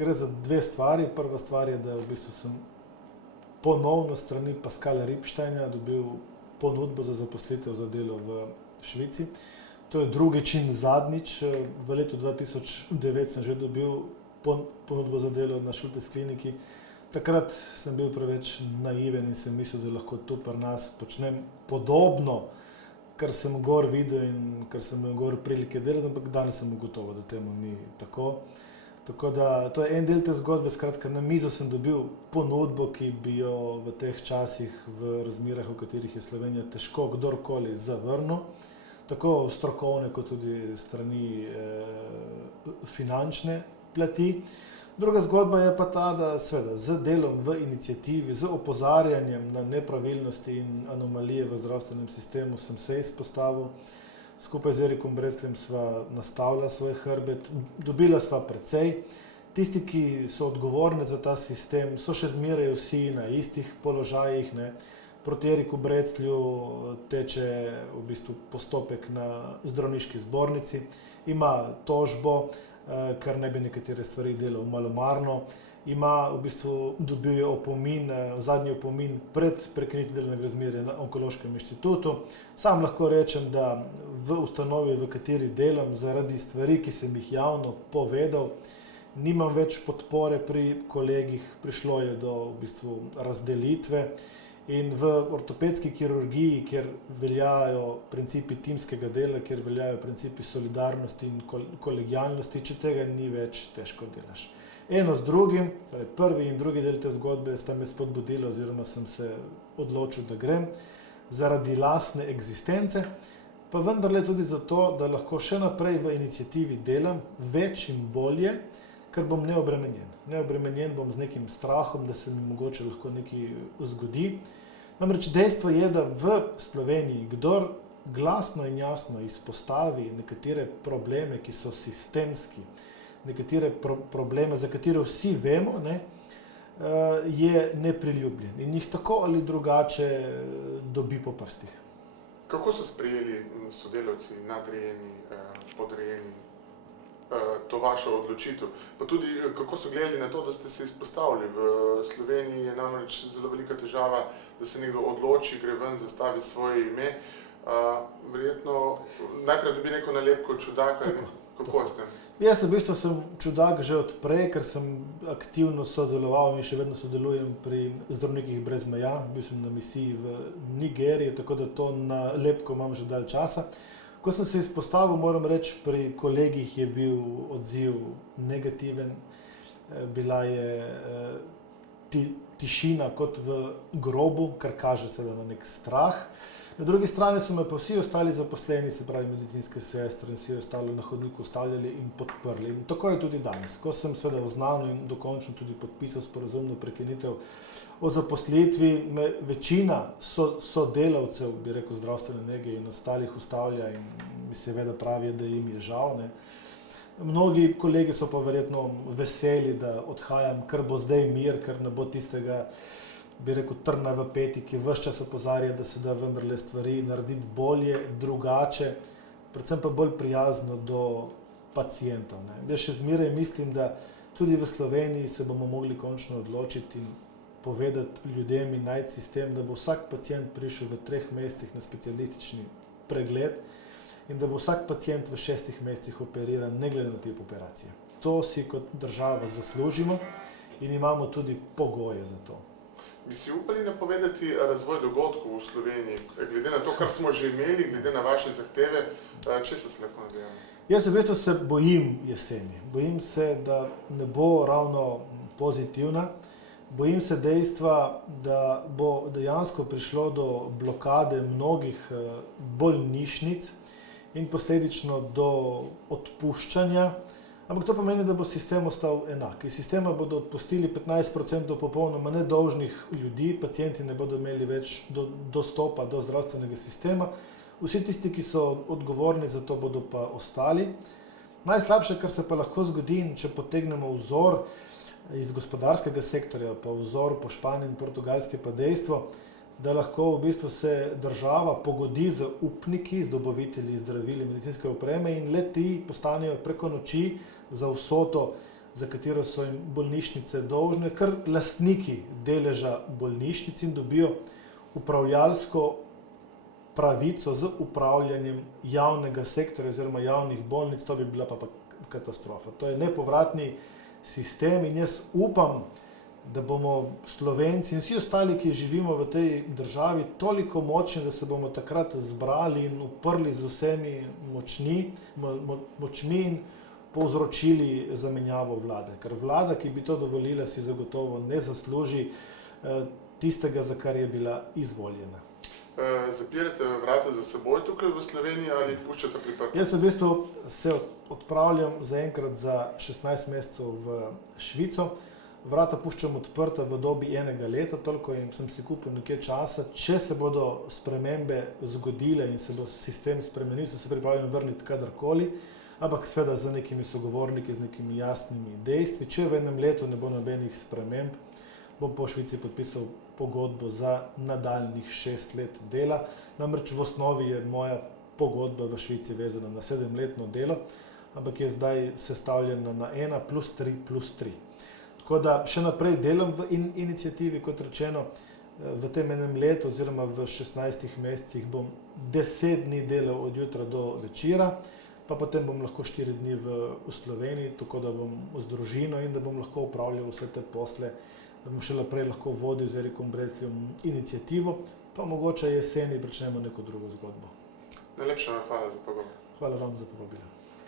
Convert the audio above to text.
gre za dve stvari. Prva stvar je, da v bistvu sem ponovno strani Pascala Ripsteina dobil ponudbo za zaposlitev za delo v Švici. To je drugič in zadnjič. V letu 2009 sem že dobil ponudbo za delo na Šultes kliniki. Takrat sem bil preveč naiven in sem mislil, da lahko tu pri nas počnem podobno, kar sem gor videl in kar sem imel gor prilike delati, ampak danes sem ugotovil, da temu ni tako. Tako da to je en del te zgodbe, skratka na mizo sem dobil ponudbo, ki bi jo v teh časih, v razmerah, v katerih je Slovenija, težko kdorkoli zavrnil, tako strokovne kot tudi strani finančne plati. Druga zgodba je pa ta, da seveda z delom v iniciativi, z opozarjanjem na nepravilnosti in anomalije v zdravstvenem sistemu sem se izpostavil. Skupaj z Erikom Brecljem sva nastavila svoj hrbet, dobila sva precej. Tisti, ki so odgovorni za ta sistem, so še zmeraj vsi na istih položajih, ne. Proti Eriku Breclju teče v bistvu postopek na zdravniški zbornici, ima tožbo, ker ne bi nekatere stvari delal malomarno, ima v bistvu dobil je opomin, zadnji opomin pred prekinitvijo delovnega razmerja na Onkološkem inštitutu. Sam lahko rečem, da v ustanovi, v kateri delam, zaradi stvari, ki sem jih javno povedal, nimam več podpore pri kolegih, prišlo je do v bistvu razdelitve. In v ortopedski kirurgiji, kjer veljajo principi timskega dela, kjer veljajo principi solidarnosti in kolegialnosti, če tega ni več, težko delaš. Eno z drugim, prvi in drugi del te zgodbe sta me spodbudili oziroma sem se odločil, da grem zaradi lastne eksistence, pa vendarle tudi zato, da lahko še naprej v iniciativi delam več in bolje, ker bom neobremenjen. Neobremenjen bom z nekim strahom, da se mi mogoče lahko nekaj zgodi. Namreč dejstvo je, da v Sloveniji, kdor glasno in jasno izpostavi nekatere probleme, ki so sistemski, nekatere probleme, za katere vsi vemo, ne, je nepriljubljen in jih tako ali drugače dobi po prstih. Kako so sprejeli sodelavci, nadrejeni, podrejeni to vašo odločitev? Pa tudi kako so gledali na to, da ste se izpostavili? V Sloveniji je namreč zelo velika težava, da se nekdo odloči, gre ven, zastavi svoje ime. Verjetno najprej dobi neko nalepko čudaka. Kako ste? Jaz v bistvu sem čudak že od prej, ker sem aktivno sodeloval in še vedno sodelujem pri Zdravnikih brez meja. Bil sem na misiji v Nigeriji, tako da to nalepko imam že dalj časa. Ko sem se izpostavil, moram reči, pri kolegih je bil odziv negativen. Bila je tišina kot v grobu, kar kaže seveda na nek strah. Na drugi strani so me pa vsi ostali zaposleni, se pravi medicinske sestre in vsi ostali na hodniku ustavljali in podprli. In tako je tudi danes. Ko sem seveda oznanil in dokončno tudi podpisal sporazumno prekinitev o zaposlitvi, me večina sodelavcev, bi rekel, zdravstvene nege in ostalih ustavlja in mi seveda pravijo, da jim je žal, ne. Mnogi kolegi so pa verjetno veseli, da odhajam, ker bo zdaj mir, ker ne bo tistega, bi rekel, trna v peti, ki ves čas opozarja, da se da vendarle stvari narediti bolje, drugače, predvsem pa bolj prijazno do pacientov, ne. Jaz še zmeraj mislim, da tudi v Sloveniji se bomo mogli končno odločiti in povedati ljudem in najti sistem, da bo vsak pacient prišel v 3 mesecih na specialistični pregled in da bo vsak pacient v 6 mesecih operiran, ne glede na tip operacije. To si kot država zaslužimo in imamo tudi pogoje za to. Bi si upali napovedati razvoj dogodkov v Sloveniji, glede na to, kar smo že imeli, glede na vaše zahteve, če se lahko nadejamo? Jaz v bistvu se bojim jeseni. Bojim se, da ne bo ravno pozitivna. Bojim se dejstva, da bo dejansko prišlo do blokade mnogih bolnišnic in posledično do odpuščanja. Ampak to pomeni, da bo sistem ostal enak. Iz sistema bodo odpustili 15% popolnoma nedolžnih ljudi, pacienti ne bodo imeli več dostopa do zdravstvenega sistema. Vsi tisti, ki so odgovorni za to, bodo pa ostali. Najslabše, kar se pa lahko zgodi, če potegnemo vzor iz gospodarskega sektorja, pa vzor po Španiji in Portugalski, pa dejstvo, da lahko v bistvu se država pogodi z upniki, z dobavitelji zdravil in medicinske opreme in le ti postanejo preko noči za vsoto za katero so jim bolnišnice dolžne, kar lastniki deleža bolnišnic in dobijo upravljalsko pravico z upravljanjem javnega sektorja oziroma javnih bolnic, to bi bila pa katastrofa. To je nepovratni sistem in jaz upam, da bomo Slovenci in vsi ostali, ki živimo v tej državi, toliko močni, da se bomo takrat zbrali in uprli z vsemi močmi in povzročili zamenjavo vlade. Ker vlada, ki bi to dovolila, si zagotovo ne zasluži tistega, za kar je bila izvoljena. Zapirate vrata za seboj tukaj v Sloveniji ali puščate priprte? Jaz v bistvu se odpravljam zaenkrat za 16 mesecev v Švico. Vrata puščam odprta v dobi enega leta, toliko in sem si kupil nekaj časa. Če se bodo spremembe zgodile in se bo sistem spremenil, sem se pripravljen vrniti kadarkoli, ampak seveda z nekimi sogovorniki, z nekimi jasnimi dejstvi. Če v enem letu ne bo nobenih sprememb, bom po Švici podpisal pogodbo za nadaljnjih 6 let dela. Namreč v osnovi je moja pogodba v Švici vezana na 7-letno delo, ampak je zdaj sestavljena na 1+3+3. Tako da še naprej delam v iniciativi, kot rečeno, v tem enem letu oziroma v 16 mesecih bom 10 dni delal od jutra do večera, pa potem bom lahko 4 dni v Sloveniji, tako da bom z družino in da bom lahko upravljal vse te posle, da bom še naprej lahko vodil z Erikom Brecljem inicijativo, pa mogoče jeseni pričnemo neko drugo zgodbo. Najlepša hvala za pogovor. Hvala vam za povabilo.